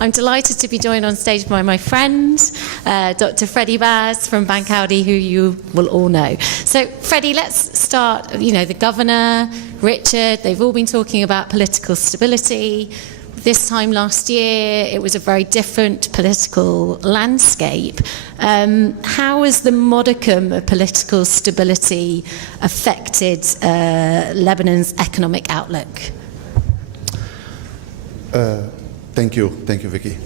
I'm delighted to be joined on stage by my friend, Dr. Freddie Baz from Bank Audi, who you will all know. So, Freddie, let's start. You know, the governor, Richard, they've all been talking about political stability. This time last year, it was a very different political landscape. How has the modicum of political stability affected Lebanon's economic outlook? Thank you, Vicky.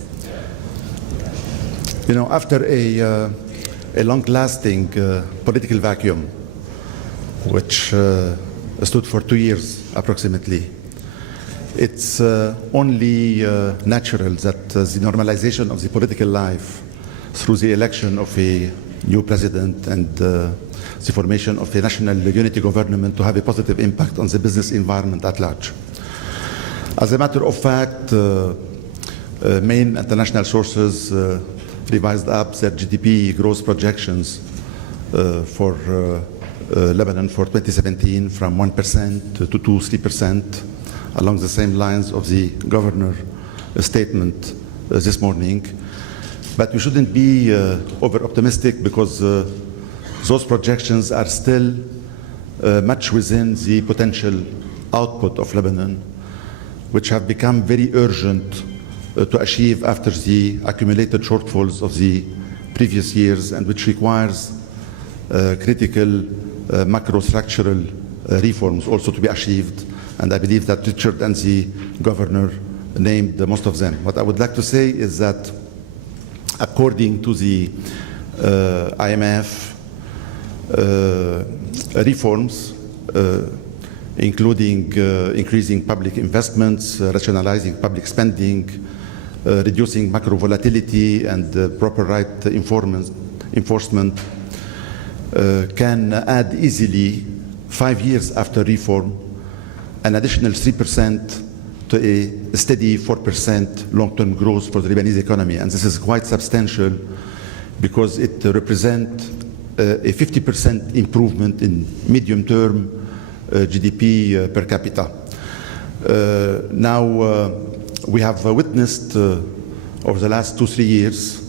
You know, after a long-lasting political vacuum, which stood for 2 years approximately, it's only natural that the normalization of the political life through the election of a new president and the formation of a national unity government to have a positive impact on the business environment at large. As a matter of fact, main international sources revised up their GDP growth projections for Lebanon for 2017 from 1% to 2-3%, along the same lines of the governor's statement this morning. But we shouldn't be over-optimistic because those projections are still much within the potential output of Lebanon, which have become very urgent to achieve after the accumulated shortfalls of the previous years, and which requires critical macro-structural reforms also to be achieved. And I believe that Richard and the governor named most of them. What I would like to say is that according to the IMF, reforms including increasing public investments, rationalizing public spending, reducing macro volatility, and proper right enforcement can add easily 5 years after reform an additional 3% to a steady 4% long-term growth for the Lebanese economy. And this is quite substantial because it represents a 50% improvement in medium-term GDP per capita. Now, we have witnessed over the last 2-3 years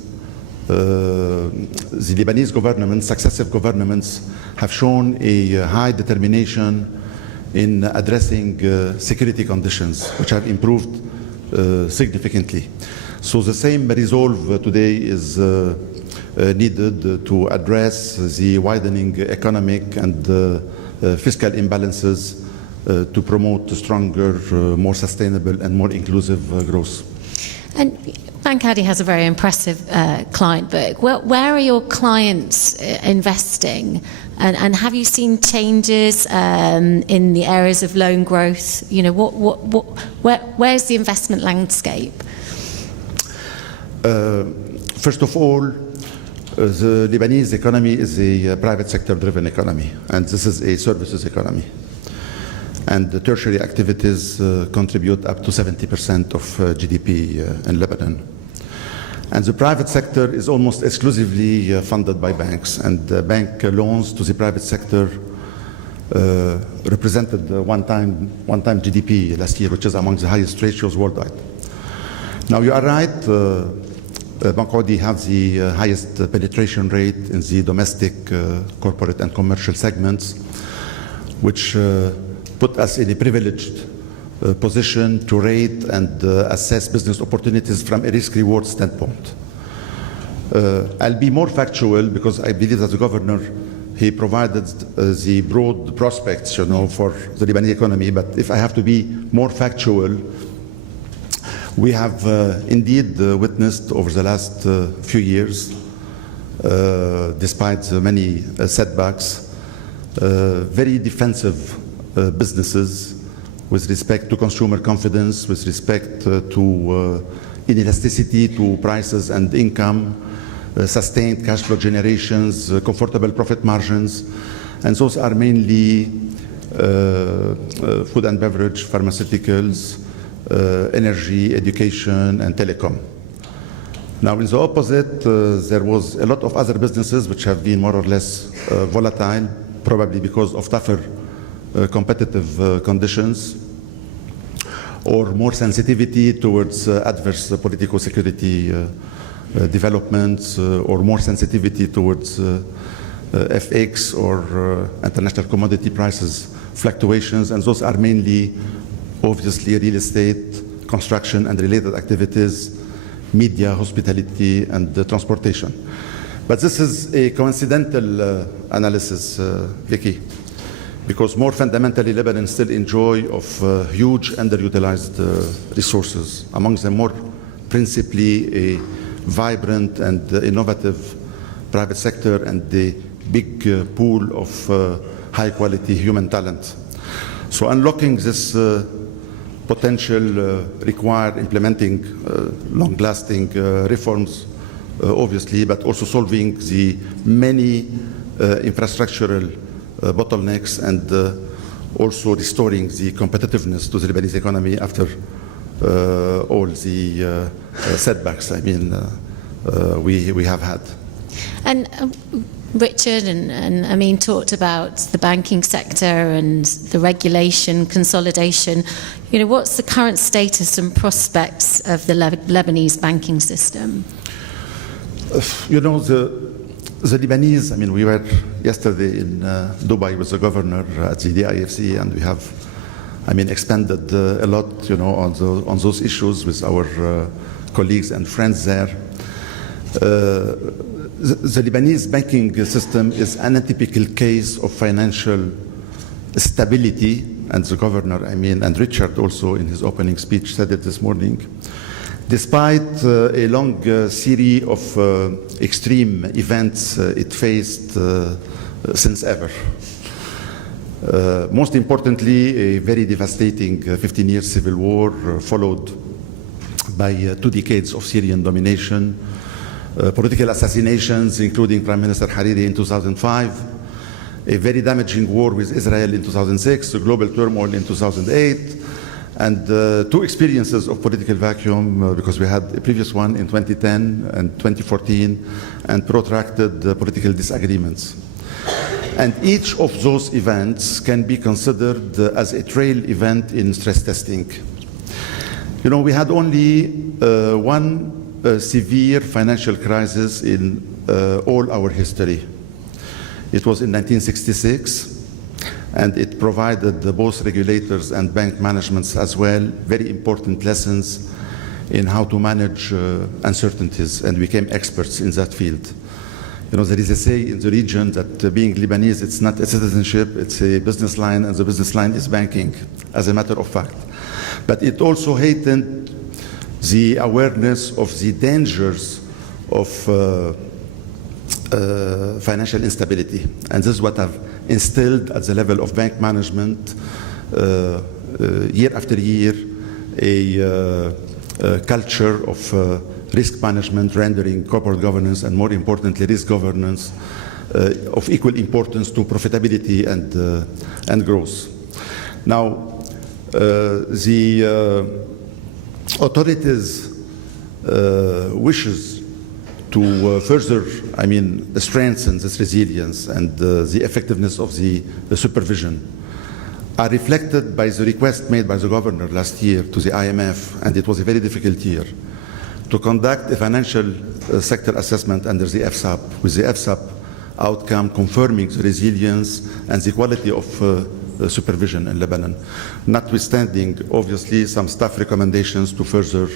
the Lebanese government, successive governments, have shown a high determination in addressing security conditions, which have improved significantly. So the same resolve today is needed to address the widening economic and fiscal imbalances to promote stronger, more sustainable and more inclusive growth. And Bank Audi has a very impressive client book. Where are your clients investing? And have you seen changes in the areas of loan growth? You know, where's the investment landscape? First of all, the Lebanese economy is a private sector-driven economy, and this is a services economy. And the tertiary activities contribute up to 70% of GDP in Lebanon. And the private sector is almost exclusively funded by banks, and bank loans to the private sector represented one-time GDP last year, which is among the highest ratios worldwide. Now, you are right, Bank Audi has the highest penetration rate in the domestic, corporate and commercial segments, which put us in a privileged position to rate and assess business opportunities from a risk-reward standpoint. I'll be more factual because I believe that the governor, he provided the broad prospects, you know, for the Lebanese economy. But if I have to be more factual, we have indeed witnessed over the last few years, despite the many setbacks, very defensive businesses with respect to consumer confidence, with respect to inelasticity to prices and income, sustained cash flow generations, comfortable profit margins, and those are mainly food and beverage, pharmaceuticals, energy, education, and telecom. Now, in the opposite, there was a lot of other businesses which have been more or less volatile, probably because of tougher competitive conditions, or more sensitivity towards adverse political security developments, or more sensitivity towards FX or international commodity prices fluctuations, and those are mainly, obviously, real estate, construction and related activities, media, hospitality, and transportation. But this is a coincidental analysis, Vicky, because more fundamentally, Lebanon still enjoys of huge underutilized resources, among them more principally a vibrant and innovative private sector and the big pool of high-quality human talent. So unlocking this potential require implementing long-lasting reforms, obviously, but also solving the many infrastructural bottlenecks and also restoring the competitiveness to the Lebanese economy after all the setbacks, I mean, we have had. And Richard and Amin talked about the banking sector and the regulation, consolidation. You know, what's the current status and prospects of the Lebanese banking system? You know, the Lebanese, I mean, we were yesterday in Dubai with the governor at the DIFC, and we have, I mean, expanded a lot, you know, on those issues with our colleagues and friends there. The Lebanese banking system is an atypical case of financial stability, and the governor, I mean, and Richard also in his opening speech said it this morning, despite a long series of extreme events it faced since ever. Most importantly, a very devastating 15-year civil war followed by 2 decades of Syrian domination, political assassinations, including Prime Minister Hariri in 2005, a very damaging war with Israel in 2006, a global turmoil in 2008, and 2 experiences of political vacuum, because we had a previous one in 2010 and 2014, and protracted political disagreements. And each of those events can be considered as a trail event in stress testing. You know, we had only one severe financial crisis in all our history. It was in 1966, and it provided both regulators and bank managements as well very important lessons in how to manage uncertainties, and became experts in that field. You know, there is a say in the region that being Lebanese, it's not a citizenship, it's a business line, and the business line is banking, as a matter of fact. But it also heightened the awareness of the dangers of financial instability. And this is what I've instilled at the level of bank management year after year, a culture of risk management, rendering corporate governance, and more importantly, risk governance of equal importance to profitability and growth. Now, the authorities' wishes to further, I mean, strengthen this resilience and the effectiveness of the supervision are reflected by the request made by the governor last year to the IMF, and it was a very difficult year, to conduct a financial sector assessment under the FSAP, with the FSAP outcome confirming the resilience and the quality of supervision in Lebanon, notwithstanding, obviously, some staff recommendations to further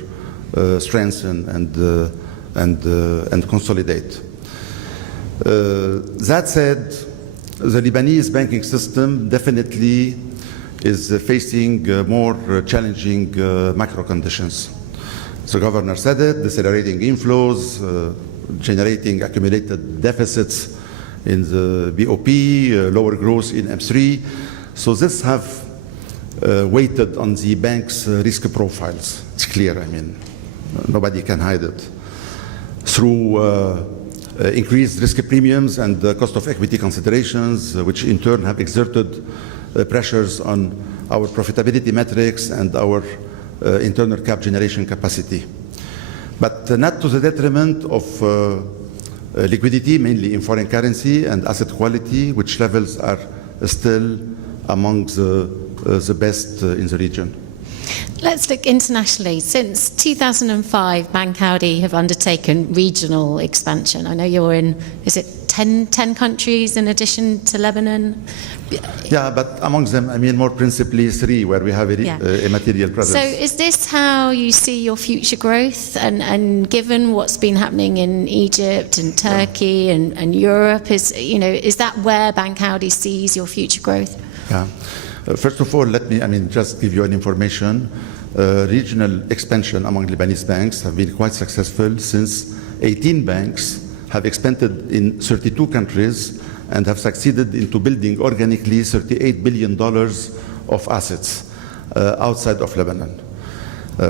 strengthen and consolidate. That said, the Lebanese banking system definitely is facing more challenging macro conditions. The governor said it, decelerating inflows, generating accumulated deficits in the BOP, lower growth in M3. So this have weighted on the bank's risk profiles. It's clear, I mean, nobody can hide it. Through increased risk premiums and cost of equity considerations, which in turn have exerted pressures on our profitability metrics and our internal cap generation capacity. But not to the detriment of liquidity, mainly in foreign currency, and asset quality, which levels are still among the best in the region. Let's look internationally. Since 2005, Bank Audi have undertaken regional expansion. I know you're in, is it 10 countries in addition to Lebanon? Yeah, but amongst them, I mean, more principally 3, where we have a material presence. So is this how you see your future growth? And given what's been happening in Egypt and Turkey and Europe, is that where Bank Audi sees your future growth? Yeah. First of all, let me, just give you an information. Regional expansion among Lebanese banks have been quite successful since 18 banks have expanded in 32 countries and have succeeded into building organically $38 billion of assets outside of Lebanon.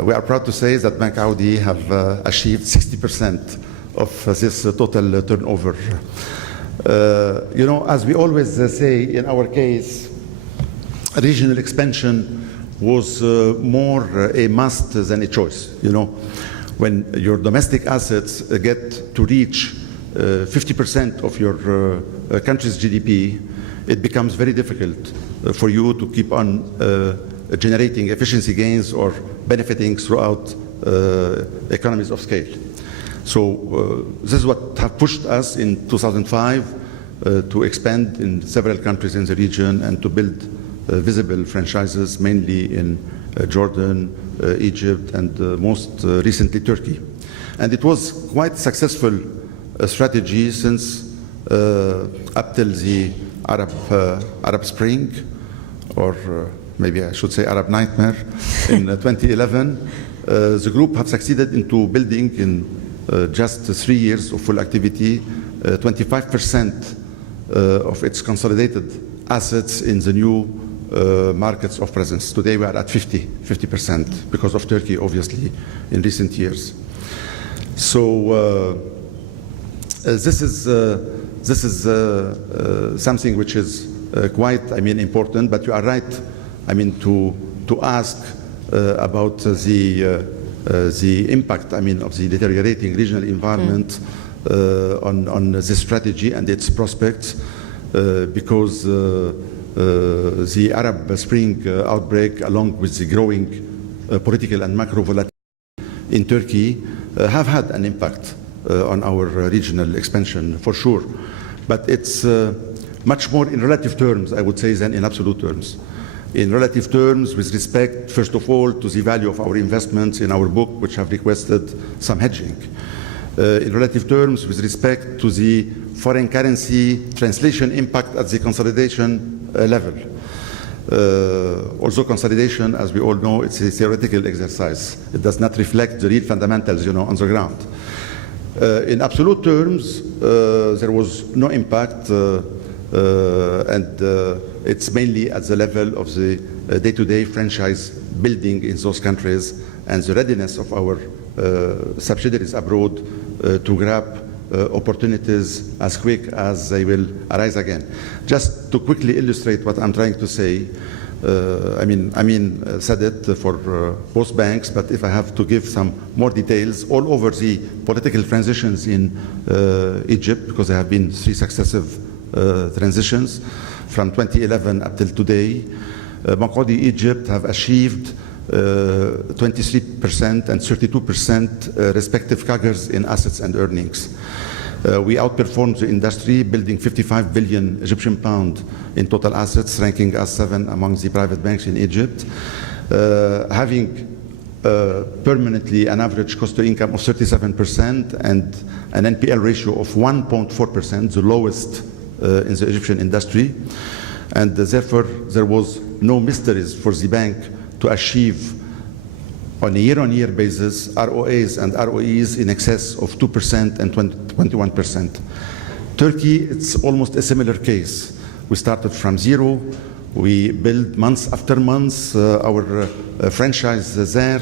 We are proud to say that Bank Audi have achieved 60% of this total turnover. As we always say in our case, regional expansion was more a must than a choice. When your domestic assets get to reach 50% of your country's GDP, it becomes very difficult for you to keep on generating efficiency gains or benefiting throughout economies of scale. So this is what have pushed us in 2005 to expand in several countries in the region and to build visible franchises, mainly in Jordan, Egypt, and most recently Turkey. And it was quite successful strategy since up till the Arab Spring, or maybe I should say Arab Nightmare, in 2011. The group have succeeded into building in just 3 years of full activity 25% of its consolidated assets in the new markets of presence. Today we are at 50% because of Turkey, obviously, in recent years. So this is something which is quite, important. But you are right, to ask about the impact, of the deteriorating regional environment on this strategy and its prospects, because the Arab Spring outbreak, along with the growing political and macro volatility in Turkey, have had an impact on our regional expansion, for sure. But it's much more in relative terms, I would say, than in absolute terms. In relative terms, with respect, first of all, to the value of our investments in our book, which have requested some hedging. In relative terms, with respect to the foreign currency translation impact at the consolidation level. Also, consolidation, as we all know, it's a theoretical exercise. It does not reflect the real fundamentals, on the ground. In absolute terms, there was no impact, and it's mainly at the level of the day-to-day franchise building in those countries and the readiness of our subsidiaries abroad to grab opportunities as quick as they will arise again. Just to quickly illustrate what I'm trying to say, Amin said it for both banks, but if I have to give some more details, all over the political transitions in Egypt, because there have been 3 successive transitions from 2011 up till today, Bank Audi Egypt have achieved 23% and 32% respective CAGRs in assets and earnings. We outperformed the industry, building 55 billion Egyptian pound in total assets, ranking us 7 among the private banks in Egypt, having permanently an average cost to income of 37% and an NPL ratio of 1.4%, the lowest in the Egyptian industry. And therefore, there was no mysteries for the bank to achieve on a year-on-year basis ROAs and ROEs in excess of 2% and 21%. Turkey, it's almost a similar case. We started from zero. We built months after months our franchise there,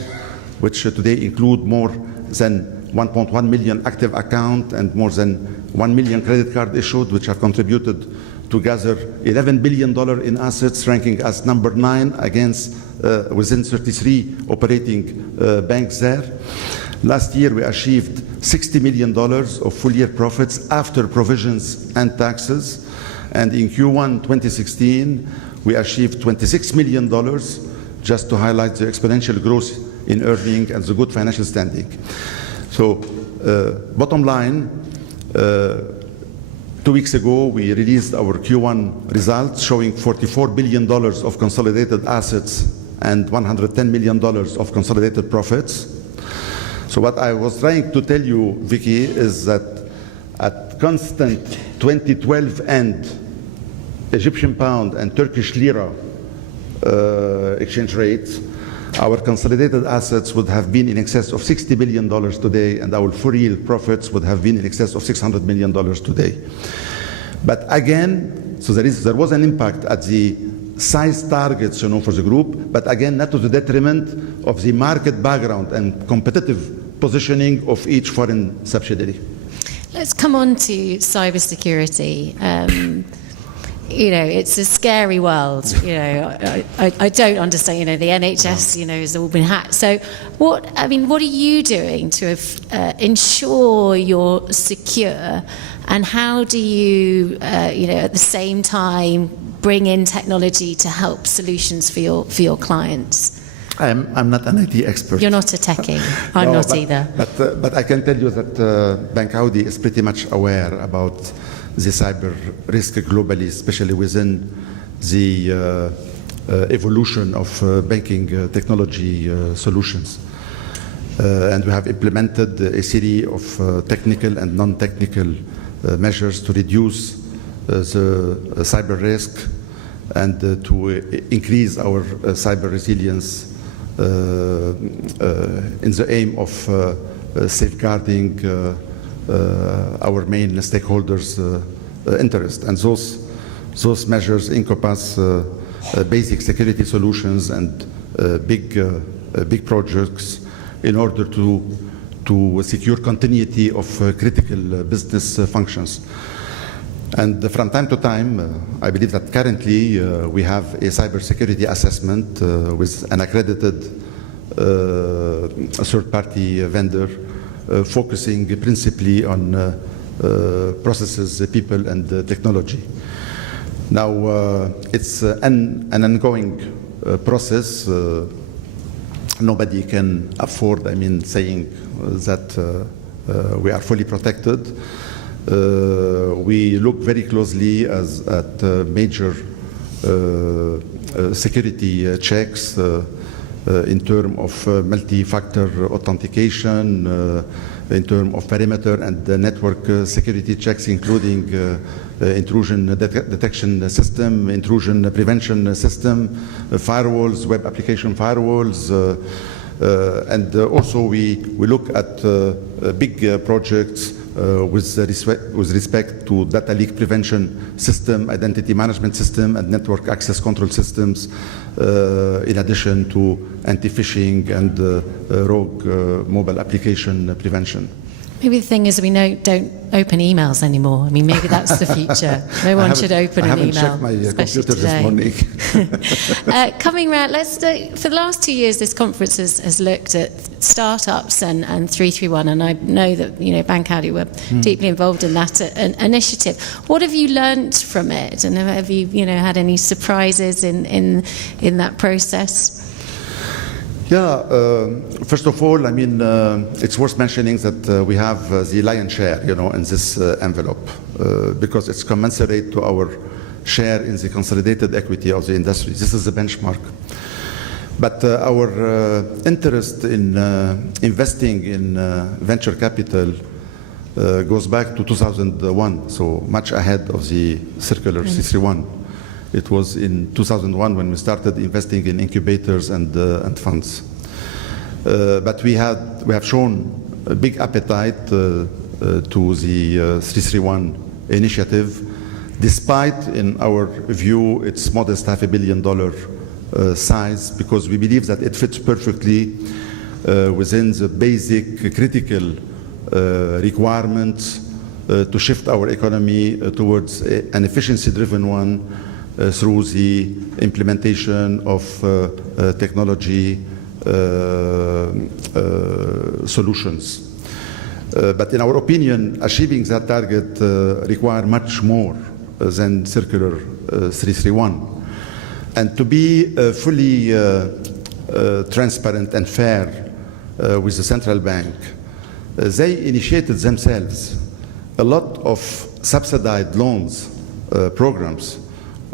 which today include more than 1.1 million active accounts and more than 1 million credit card issued, which have contributed to gather $11 billion in assets, ranking as number 9 against within 33 operating banks there. Last year, we achieved $60 million of full-year profits after provisions and taxes. And in Q1 2016, we achieved $26 million just to highlight the exponential growth in earning and the good financial standing. So, bottom line, 2 weeks ago, we released our Q1 results showing $44 billion of consolidated assets and $110 million of consolidated profits. So what I was trying to tell you, Vicky, is that at constant 2012 end Egyptian pound and Turkish lira exchange rates, our consolidated assets would have been in excess of $60 billion today, and our full year profits would have been in excess of $600 million today. But again, so there was an impact at the size targets, for the group, but again, not to the detriment of the market background and competitive positioning of each foreign subsidiary. Let's come on to cybersecurity. It's a scary world. I don't understand. The NHS, has all been hacked. So, what are you doing to ensure you're secure, and how do you, at the same time, bring in technology to help solutions for your clients? I'm not an IT expert. You're not a techie. I'm not either. But I can tell you that Bank Audi is pretty much aware about the cyber risk globally, especially within the evolution of banking technology solutions. And we have implemented a series of technical and non-technical measures to reduce the cyber risk and to increase our cyber resilience in the aim of safeguarding our main stakeholders' interest. And those measures encompass basic security solutions and big projects in order to secure continuity of critical business functions. And from time to time, I believe that currently we have a cybersecurity assessment with an accredited third-party vendor focusing principally on processes, people, and technology. Now, it's an ongoing process. Nobody can afford, saying that we are fully protected. We look very closely at major security checks in terms of multi-factor authentication, in terms of perimeter and network security checks, including intrusion detection system, intrusion prevention system, firewalls, web application firewalls, and also we look at big projects with respect to data leak prevention system, identity management system, and network access control systems, in addition to anti-phishing and rogue mobile application prevention. Maybe the thing is we don't open emails anymore. Maybe that's the future. No one should open an email. I haven't checked my computer this morning. Coming round, for the last 2 years, this conference has looked at startups and 331, and I know that Bank Audi were deeply involved in that initiative. What have you learned from it, and have you had any surprises in that process? Yeah, first of all, it's worth mentioning that we have the lion's share, in this envelope, because it's commensurate to our share in the consolidated equity of the industry. This is the benchmark. But our interest in investing in venture capital goes back to 2001, so much ahead of the circular 331. It was in 2001 when we started investing in incubators and funds. But we have shown a big appetite to the 331 initiative, despite, in our view, its modest $500 million size, because we believe that it fits perfectly within the basic critical requirements to shift our economy towards an efficiency-driven one, through the implementation of technology solutions. But in our opinion, achieving that target requires much more than circular 331. And to be fully transparent and fair with the central bank. They initiated themselves a lot of subsidized loans programs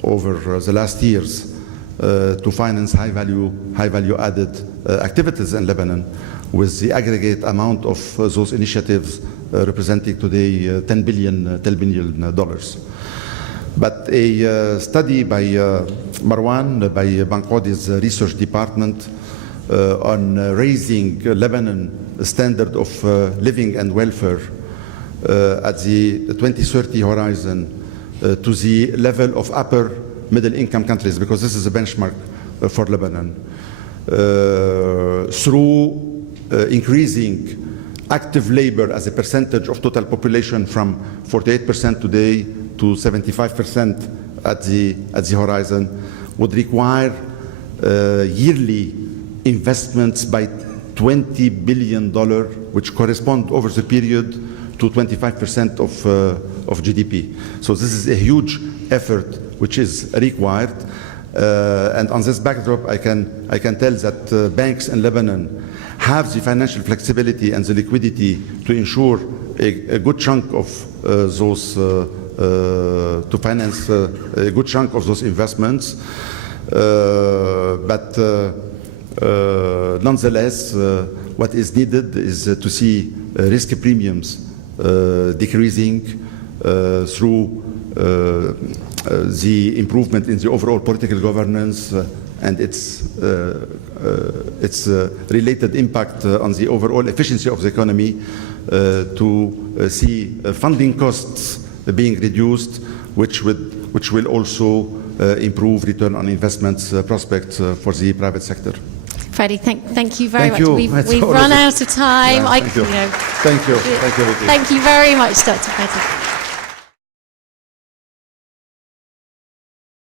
over the last years to finance high value added activities in Lebanon, with the aggregate amount of those initiatives representing today $10 billion. But a study by Marwan, by Banqadi's research department, on raising Lebanon standard of living and welfare at the 2030 horizon to the level of upper middle income countries, because this is a benchmark for Lebanon, through increasing active labor as a percentage of total population from 48% today to 75% at the horizon, would require yearly investments by $20 billion, which correspond over the period to 25% of GDP. So this is a huge effort which is required. And on this backdrop, I can tell that banks in Lebanon have the financial flexibility and the liquidity to ensure a good chunk of those, to finance a good chunk of those investments. But nonetheless, what is needed is to see risk premiums decreasing through the improvement in the overall political governance and its related impact on the overall efficiency of the economy, to see funding costs being reduced, which will also improve return on investments prospects for the private sector. Freddie, thank you very Thank much. you. We've run out of time. Yeah, thank you. Thank you. Thank you very much, Dr. Freddie.